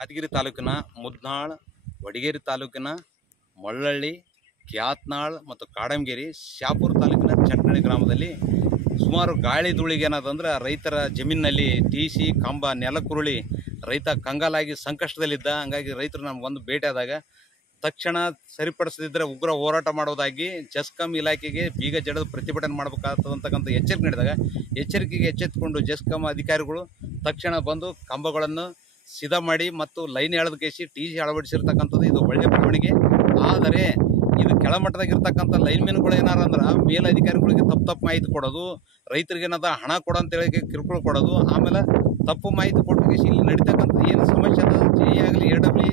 ಯಾದಗಿರಿ ತಾಲೂಕಿನ ಮುದ್ನಾಳ್, ವಡಗೇರಿ ತಾಲೂಕಿನ ಮಳ್ಳಳ್ಳಿ, ಕ್ಯಾತ್ನಾಳ್ ಮತ್ತು ಕಾಡಂಗೇರಿ, ಶಾಪುರ ತಾಲೂಕಿನ ಚಟ್ನಳ್ಳಿ ಗ್ರಾಮದಲ್ಲಿ ಸುಮಾರು ಗಾಳಿ ಧೂಳಿಗೆ ಏನದಂದ್ರೆ ರೈತರ ಜಮೀನಿನಲ್ಲಿ ಟಿಸಿ ಕಂಬ ನೆಲಕ್ಕುರುಳಿ ರೈತ ಕಂಗಾಲಾಗಿ ಸಂಕಷ್ಟದಲ್ಲಿದ್ದ. ಹಂಗಾಗಿ ರೈತರು ನಮ್ಗೆ ಒಂದು ಭೇಟಿಯಾದಾಗ ತಕ್ಷಣ ಸರಿಪಡಿಸದಿದ್ದರೆ ಉಗ್ರ ಹೋರಾಟ ಮಾಡೋದಾಗಿ ಜೆಸ್ಕಾಂ ಇಲಾಖೆಗೆ ಬೀಗ ಜಡಿದು ಪ್ರತಿಭಟನೆ ಮಾಡಬೇಕಾಗ್ತದಂತಕ್ಕಂಥ ಎಚ್ಚರಿಕೆ ನೀಡಿದಾಗ ಎಚ್ಚರಿಕೆಗೆ ಎಚ್ಚೆತ್ತುಕೊಂಡು ಜೆಸ್ಕಾಂ ಅಧಿಕಾರಿಗಳು ತಕ್ಷಣ ಬಂದು ಕಂಬಗಳನ್ನು ಸಿದ್ಧ ಮಾಡಿ ಮತ್ತು ಲೈನ್ ಎಳೆದು ಕೇಸಿ ಟಿಸಿ ಅಳವಡಿಸಿರ್ತಕ್ಕಂಥದ್ದು ಇದು ಒಳ್ಳೆಯ ಬೆಳವಣಿಗೆ. ಆದರೆ ಇದು ಕೆಳಮಟ್ಟದಾಗಿರ್ತಕ್ಕಂಥ ಲೈನ್ಮೆನ್ಗಳು ಏನಾರ ಅಂದ್ರೆ ಮೇಲಧಿಕಾರಿಗಳಿಗೆ ತಪ್ಪು ಮಾಹಿತಿ ಕೊಡೋದು, ರೈತರಿಗೆ ಏನದ ಹಣ ಕೊಡೋ ಅಂತೇಳಿ ಕಿರುಕುಳ ಕೊಡೋದು, ಆಮೇಲೆ ತಪ್ಪು ಮಾಹಿತಿ ಕೊಟ್ಟು ಕೇಸಿ ಇಲ್ಲಿ ನಡೀತಕ್ಕಂಥ ಏನು ಸಮಸ್ಯೆ ಅದ ಜೆ ಆಗಲಿ AWE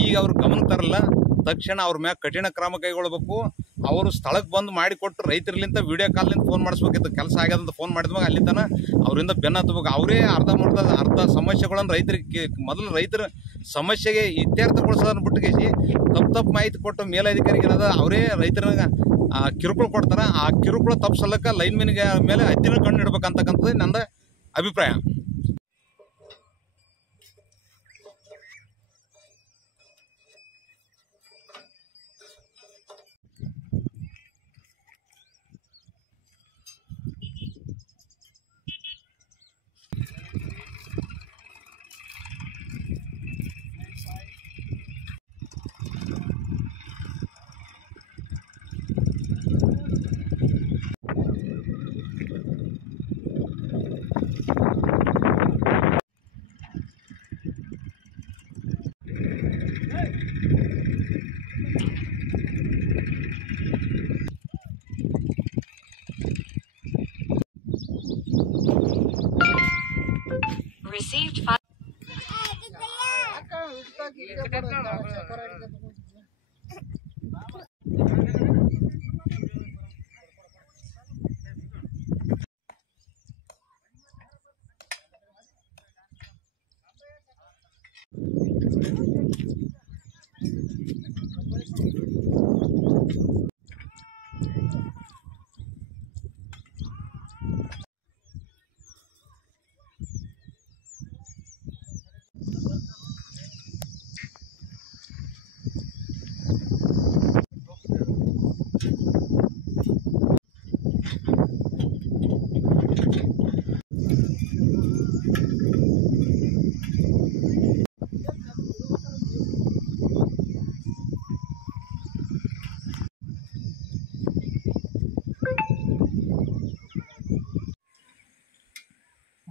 ಈಗ ಅವ್ರ ಗಮನ ತರಲ್ಲ. ತಕ್ಷಣ ಅವ್ರ ಮ್ಯಾಗ ಕಠಿಣ ಕ್ರಮ ಕೈಗೊಳ್ಬೇಕು. ಅವರು ಸ್ಥಳಕ್ಕೆ ಬಂದು ಮಾಡಿಕೊಟ್ಟು ರೈತರಿಲಿಂದ ವಿಡಿಯೋ ಕಾಲ್ನಿಂದ ಫೋನ್ ಮಾಡಿಸ್ಬೇಕಿತ್ತು. ಕೆಲಸ ಆಗ್ಯದಂತ ಫೋನ್ ಮಾಡಿದ್ವಾಗ ಅಲ್ಲಿ ತನ ಅವರಿಂದ ಬೆನ್ನ ಹತ್ತಬೇಕು. ಅವರೇ ಅರ್ಧ ಸಮಸ್ಯೆಗಳನ್ನು ರೈತರಿಗೆ ಮೊದಲು ರೈತರ ಸಮಸ್ಯೆಗೆ ಇತ್ಯರ್ಥಗೊಳಿಸೋದನ್ನು ಬಿಟ್ಟುಕೇಸಿ ತಪ್ಪು ಮಾಹಿತಿ ಕೊಟ್ಟು ಮೇಲಧಿಕಾರಿಗೆ ಏನದ ಅವರೇ ರೈತರಿಗೆ ಕಿರುಕುಳ ಕೊಡ್ತಾರೆ. ಆ ಕಿರುಕುಳ ತಪ್ಪಿಸಲಕ್ಕ ಲೈನ್ಮೆನ್ಗೆ ಮೇಲೆ ಹದ್ದಿನ ಕಣ್ಣು ಇಡ್ಬೇಕಂತಕ್ಕಂಥದ್ದು ನನ್ನ ಅಭಿಪ್ರಾಯ. Received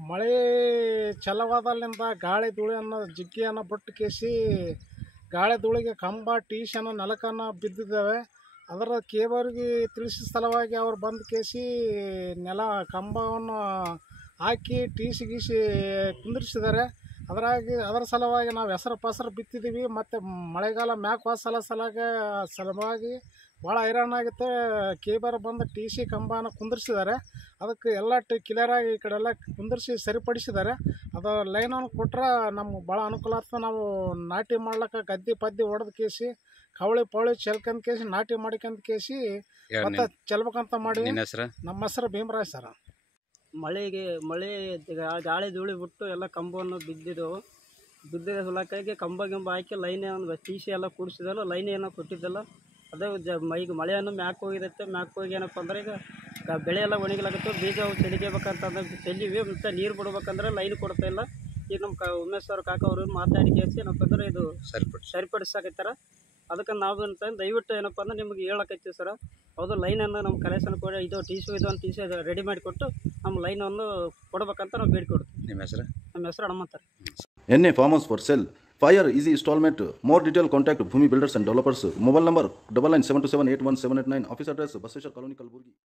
ಮಳೆ ಛಲವಾದಲ್ಲಿಂದ ಗಾಳಿ ಧೂಳಿಯನ್ನು ಜಿಗ್ಗಿಯನ್ನು ಬಿಟ್ಟು ಕೇಸಿ ಗಾಳಿ ಧೂಳಿಗೆ ಕಂಬ ಟೀಶನ್ನು ನೆಲಕನ್ನು ಬಿದ್ದಿದ್ದಾವೆ. ಅದರ ಕೇಬರ್ಗೆ ತಿಳಿಸಿದ ಸಲುವಾಗಿ ಅವರು ಬಂದು ಕೇಸಿ ನೆಲ ಕಂಬವನ್ನು ಹಾಕಿ ಟೀಸಿ ಗೀಸಿ ಕುಂದಿರಿಸಿದ್ದಾರೆ. ಅದರ ಸಲುವಾಗಿ ನಾವು ಹೆಸರು ಬಿತ್ತಿದ್ದೀವಿ. ಮತ್ತು ಮಳೆಗಾಲ ಮ್ಯಾಕ್ ಹೋದ ಸಲುವಾಗಿ ಭಾಳ ಹೈರಾಣಾಗಿತ್ತು. ಕೇಬರ್ ಬಂದು ಟಿಸಿ ಕಂಬನ ಕುಂದಿರಿಸಿದ್ದಾರೆ. ಅದಕ್ಕೆ ಎಲ್ಲ ಕ್ಲಿಯರಾಗಿ ಈ ಕಡೆ ಎಲ್ಲ ಕುಂದಿರಿಸಿ ಸರಿಪಡಿಸಿದ್ದಾರೆ. ಅದು ಲೈನನ್ನು ಕೊಟ್ರೆ ನಮ್ಗೆ ಭಾಳ ಅನುಕೂಲ ಆಗ್ತದೆ. ನಾವು ನಾಟಿ ಮಾಡ್ಲಿಕ್ಕೆ ಗದ್ದೆ ಪದ್ದೆ ಹೊಡೆದು ಕೇಸಿ ಕವಳಿ ಚೆಲ್ಕಂತ ಕೇಸಿ ನಾಟಿ ಮಾಡಿಕಂತ ಕೇಸಿ ಮತ್ತೆ ಚೆಲ್ಬೇಕಂತ ಮಾಡಿ. ನಮ್ಮ ಹೆಸರು ಭೀಮರಾಜ್ ಸರ್. ಮಳೆ ಗಾಳಿ ಧೂಳಿ ಬಿಟ್ಟು ಎಲ್ಲ ಕಂಬವನ್ನು ಬಿದ್ದಿದ್ದ ಸಲಕ್ಕಾಗಿ ಕಂಬ ಹಾಕಿ ಲೈನ್ ಟಿಸಿ ಎಲ್ಲ ಕೂಡಿಸಿದಲ್ಲ, ಲೈನ್ ಏನೋ ಕೊಟ್ಟಿದ್ದಲ್ಲ. ಅದೇ ಈಗ ಮಳೆಯನ್ನು ಮ್ಯಾಕ್ ಹೋಗಿರುತ್ತೆ. ಮ್ಯಾಕ್ ಹೋಗಿ ಏನಪ್ಪ ಅಂದ್ರೆ ಈಗ ಬೆಳೆ ಎಲ್ಲ ಒಣಗಿಲಾಗುತ್ತೆ. ಬೀಜ ಚೆಲ್ಲಿಬೇಕಂತಂದ್ರೆ ಚೆಲ್ಲಿವಿ. ಮತ್ತು ನೀರು ಬಿಡ್ಬೇಕಂದ್ರೆ ಲೈನ್ ಕೊಡ್ತಾ ಇಲ್ಲ. ಈಗ ನಮ್ಮ ಉಮೇಶ್ ಅವ್ರ ಕಾಕ ಅವರು ಮಾತಾಡಿ ಕೇಸಿ ಏನಪ್ಪ ಅಂದ್ರೆ ಇದು ಸರಿಪಡಿಸಾಕತ್ತಾರ. ಅದಕ್ಕೆ ನಾವು ಅಂತಂದು ದಯವಿಟ್ಟು ಏನಪ್ಪ ಅಂದ್ರೆ ನಿಮಗೆ ಹೇಳಕೈತೀವಿ ಸರ್. ಹೌದು, ಲೈನನ್ನು ನಮ್ಮ ಕಲೆಕ್ಷನ್ ಕೊಡಿ, ಇದು ಟಿಸಿ ರೆಡಿ ಮಾಡಿಕೊಟ್ಟು ನಮ್ಮ ಲೈನನ್ನು ಕೊಡ್ಬೇಕಂತ ನಾವು ಬೇಡಿಕೊಡ್ತೀವಿ. ನಿಮ್ಮ ಹೆಸರು? ನಮ್ಮ ಹೆಸರು Hanumantha. NA Farmers for Sale. Fire easy installment. More detail contact Bhumi Builders and Developers. Mobile number 9972781789. Office address Basveshwar Colony, Kalburgi.